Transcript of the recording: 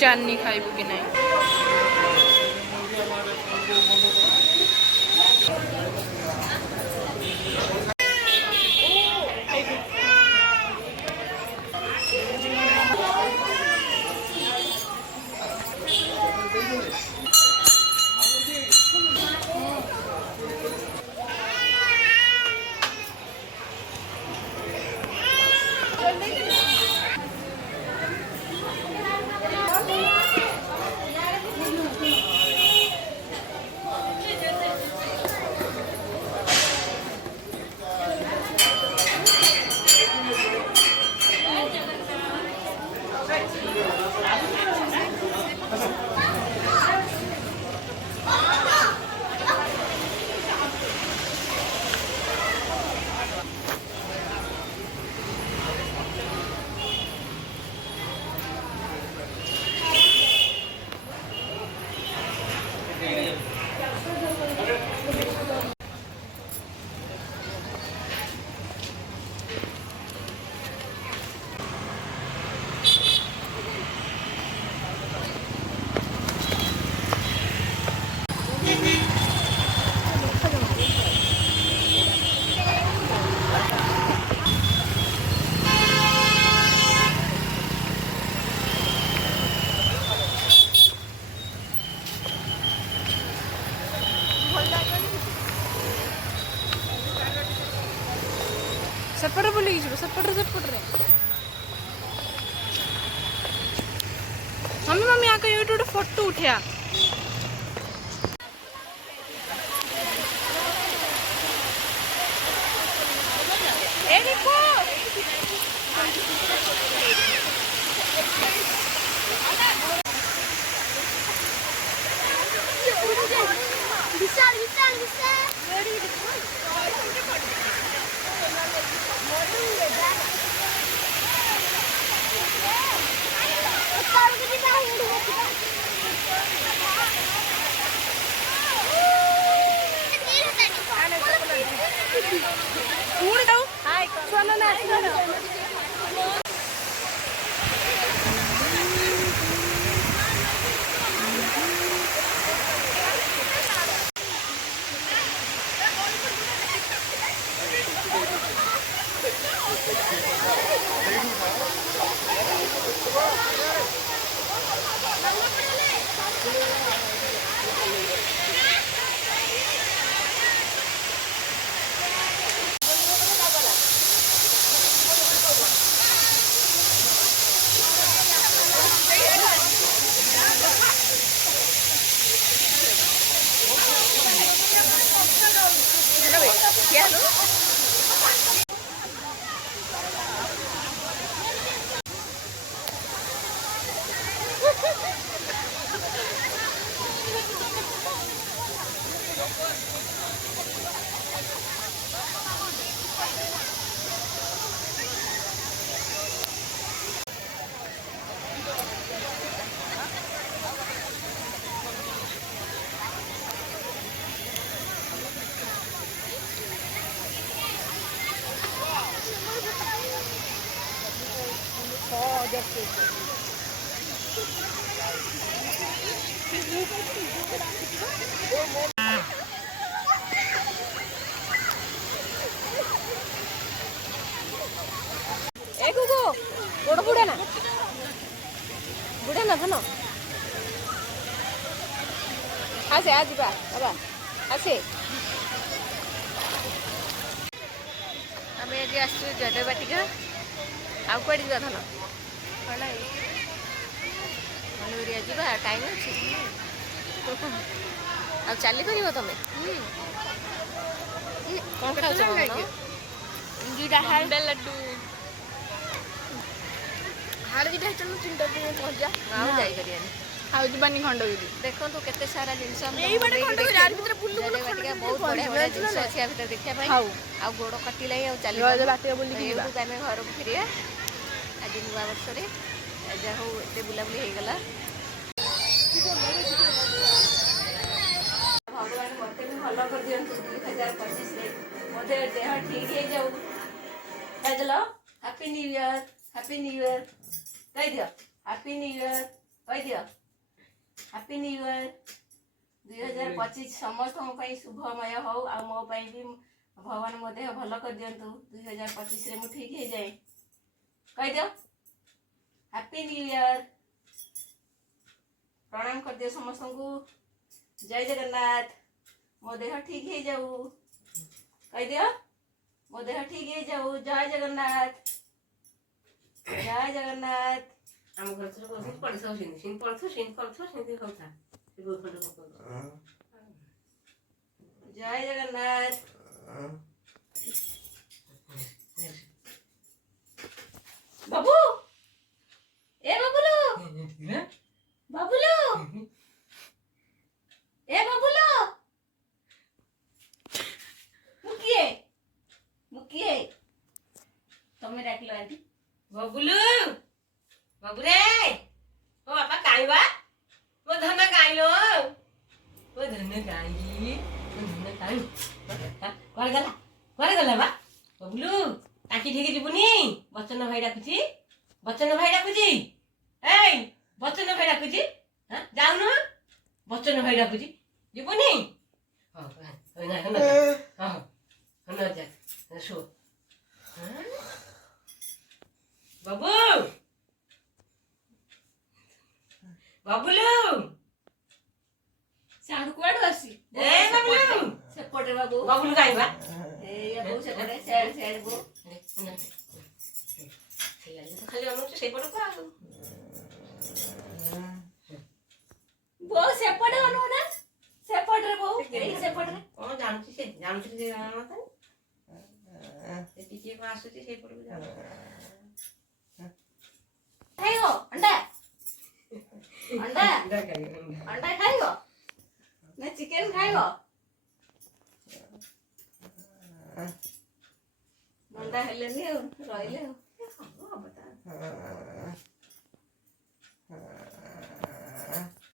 जाननी खाइबू कि नहीं सेपटे बुल सेपटे सेपटे मम्मी मम्मी आगे ये गोटे फोटो उठा गोड़ बुड़े ना धन आसे आज बाबा आसे आम आज जडबाटिका ଆଉ କୁଆଡ଼େ ଯିବା ଧନ ମନୁରିଆ ଯିବା ଟାଇମ୍ ଅଛି ଆଉ ଚାଲିପାରିବ ତମେ କ'ଣ ଖାଉଛ ବମ୍ବେ ଲड्डू ହାଡ଼େ ଦୁଇଟା ହେଇଛ ଚିନ୍ତା ପହଞ୍ଚା ଆଉ ଯାଇପାରିବାନି ଆଉ ଯିବାନି ଖଣ୍ଡଗିରି ଦେଖନ୍ତୁ କେତେ ସାରା ଜିନିଷ ବହୁତ ବଢ଼ିଆ ବଢ଼ିଆ ଜିନିଷ ଅଛି ଆ ଭିତରେ ଦେଖିବା ପାଇଁ ଆଉ ଗୋଡ଼ କାଟିଲାଣି ଆଉ ଚାଲିବା ଆମେ ଘରକୁ ଫେରିବା ଆଜି ନୂଆ ବର୍ଷରେ ଯାହା ହଉ ଏତେ ବୁଲାବୁଲି ହେଇଗଲା ଭଗବାନ ମୋତେ ବି ଭଲ କରିଦିଅନ୍ତୁ 2025ରେ ମୋତେ ଦେହ ଠିକ୍ ହେଇଯାଉ କହିଦେଲ ହାପି ନ୍ୟୁ ଇୟର କହିଦିଅ ହାପି ନ୍ୟୁ ଇୟର କହିଦିଅ ହାପି ନ୍ୟୁ ଇୟର 2025 ସମସ୍ତଙ୍କ ପାଇଁ ଶୁଭମୟ ହଉ ଆଉ ମୋ ପାଇଁ ବି ଭଗବାନ ମୋ ଦେହ ଭଲ କରିଦିଅନ୍ତୁ 2025ରେ ମୁଁ ଠିକ୍ ହେଇଯାଏ କହିଦିଅ ହାପି ନ୍ୟୁ ଇୟର ପ୍ରଣାମ କରିଦିଅ ସମସ୍ତଙ୍କୁ ଜୟ ଜଗନ୍ନାଥ ମୋ ଦେହ ଠିକ୍ ହେଇଯାଉ କହିଦିଅ ମୋ ଦେହ ଠିକ୍ ହେଇଯାଉ ଜୟ ଜଗନ୍ନାଥ ଜୟ ଜଗନ୍ନାଥ ଆମ ଘର ତ କହୁଛନ୍ତି ପଡ଼ିଥାଉ ସେମିତି ପଡ଼ିଥାଉ ସେମିତି କରୁଥାଉ ସେମିତି ଖାଉଥା ଜୟ ଜଗନ୍ନାଥ ବାବୁ ଏ ବାବୁଲୁ ବାବୁଲୁ ଏ ବାବୁଲୁ ମୁଁ କିଏ ତମେ ଡାକିଲ ଆଣ୍ଟି ବବୁଲୁ ବବୁରେ ମୋ ବାପା କାଇବା ମୋ ଧନ ଗାଇଲ ମୋ ଧନ ଗାଇ କୁଆଡ଼େ ଗଲା ବା ବବୁଲୁ ଟାଙ୍କି ଠିକ ଯିବୁନି ବଚନ ଭାଇ ଡାକୁଛି ଏଇ ବଚନ ଭାଇ ଡାକୁଛି ଯାଉନ ବଚନ ଭାଇ ଡାକୁଛି ଯିବୁନି ଶୋ ବାବୁ ବାବୁଲୁ ସାଡୁ କୁଆଡୁ ଆସି ସେପଟେ ବାବୁ ବାବୁଲୁ କାଇବା ସେପଟେ ସିଆଡେ ବୋ ଖାଲି ଅନଉଛୁ ସେଇପଟକୁ ଆଉ ବୋ ସେପଟେ ଅନଉ ନା ସେପଟରେ ବୋ ସେପଟରେ କ'ଣ ଜାଣୁଛି ସେ ଜାଣୁଛି ସେ ଟିକେ କ'ଣ ଆସୁଛି ସେଇପଟକୁ ଯାଉ ଅଣ୍ଡା ଅଣ୍ଡା